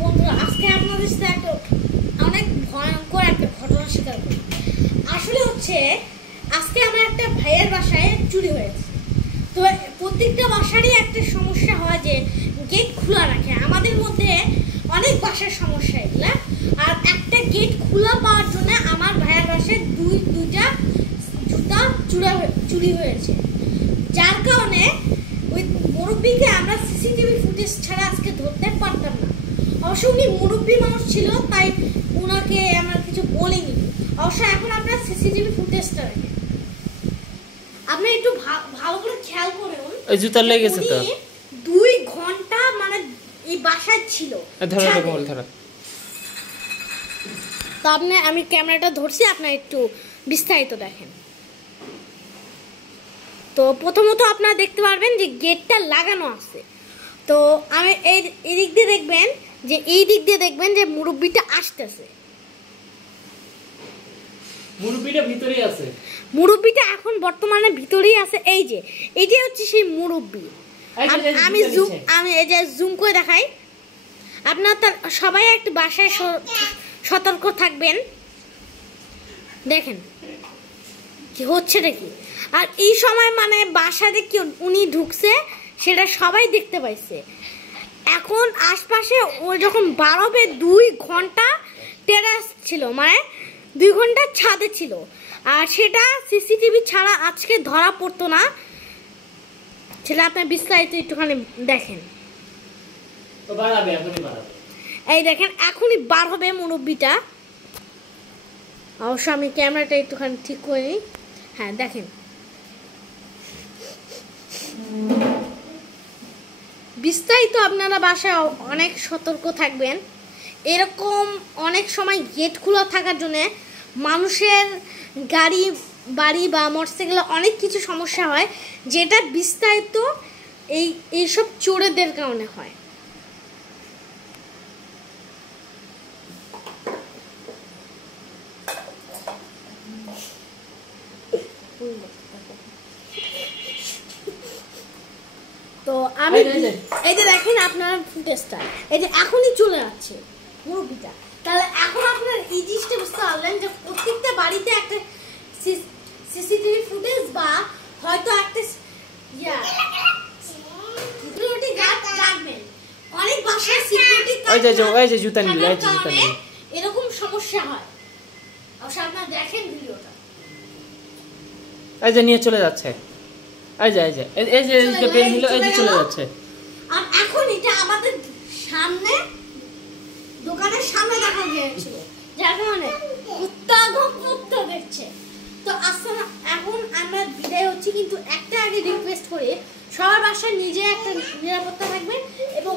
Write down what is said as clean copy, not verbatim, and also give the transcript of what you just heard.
বন্ধুরা, আজকে আপনাদের সাথে একটা অনেক ভয়ঙ্কর একটা ঘটনা স্বীকার করি। আসলে হচ্ছে আজকে আমার একটা ভাইয়ের বাসায় চুরি হয়েছে। তো প্রত্যেকটা বাসারই একটা সমস্যা হয় যে গেট খোলা রাখে। আমাদের মধ্যে অনেক বাসার সমস্যা এগুলা। আর একটা গেট খোলা পাওয়ার জন্য আমার ভাইয়ের বাসায় দুইটা জুতা চুরি হয়েছে, যার কারণে ওই মুরব্বীকে আমরা সিসিটিভি ফুটেজ ছাড়া আজকে ধরতে পারতাম না। অবশ্য উনি মুরব্বী মানুষ ছিল, তাই ওনাকে আমরা কিছু বলিনি। অবশ্য এখন আমরা সিসিটিভি ফুটেজটা রাখি। আপনি একটু ভালো করে খেয়াল করুন, এই জুতা লেগেছে তো 2 ঘন্টা মানে এই বাসায় ছিল। তো আমি ক্যামেরাটা ধরছি, আপনারা একটু বিস্তারিত দেখেন। তো প্রথমত আপনারা দেখতে পারবেন যে গেটটা লাগানো আছে। তো আমি এই দিক দিয়ে দেখবেন যে দেখবেন যে মুরব্বিটা আসতেছে। মুরব্বিটা ভিতরেই আছে, মুরব্বিটা এখন বর্তমানে ভিতরেই আছে। এইটাই হচ্ছে সেই মুরব্বি। আমি এই যে জুম করে দেখাই। আপনারা সবাই একটু বাসায় সতর্ক থাকবেন। দেখেন কি হচ্ছে দেখি। আর এই সময় মানে বাসায় কি উনি ঢুকছে সেটা সবাই দেখতে পাইছে। এখন আশপাশে ও যখন বাড়বে 2 ঘন্টা টেরাস ছিল, মানে 2 ঘন্টা ছাদে ছিল। আর সেটা সিসিটিভি ছাড়া আজকে ধরা পড়তো না। সেটা আপনার বিস্তারিত একটুখানি দেখেন। এই দেখেন এখনই বার হবে মুরব্বিটা। অবশ্য আমি ক্যামেরাটা একটুখানি ঠিক করে নিই। হ্যাঁ দেখেন, বিস্তারিত আপনারা বাসায় অনেক সতর্ক থাকবেন। এরকম অনেক সময় গেট খোলা থাকার জন্য মানুষের গাড়ি বাড়ি বা মোটরসাইকেলে অনেক কিছু সমস্যা হয়, যেটা বিস্তারিত এইসব চোরেদের কারণে হয়। তো আমি এই যে দেখেন আপনার ফুটেজটা, এই যে এখনই চলে যাচ্ছে মুরব্বিটা। তাহলে এখন আপনার এই জিনিসটা বুঝতে পারলেন যে প্রত্যেকটা বাড়িতে একটা সিসিটিভি ফুটেজ বা হয়তো একটা সিকিউরিটি গার্ড রাখবেন। অনেক বাসায় সিকিউরিটি গার্ড জুতা নিল, এরকম সমস্যা হয়। অবশ্য আপনারা দেখেন ভিডিওটা। এই যে নিয়ে চলে যাচ্ছে, এই যে পেন নিল, এই যে চলে যাচ্ছে। আর এখন এটা আমাদের সামনে দোকানের সামনে দেখা গিয়েছিল, যার কারণে কুত্তা দেখছে। তো আসলে এখন আমরা বিদায় হচ্ছি, কিন্তু একটা আগে রিকোয়েস্ট করি সবার বাসায় নিজে একটা নিরাপত্তা থাকবেন এবং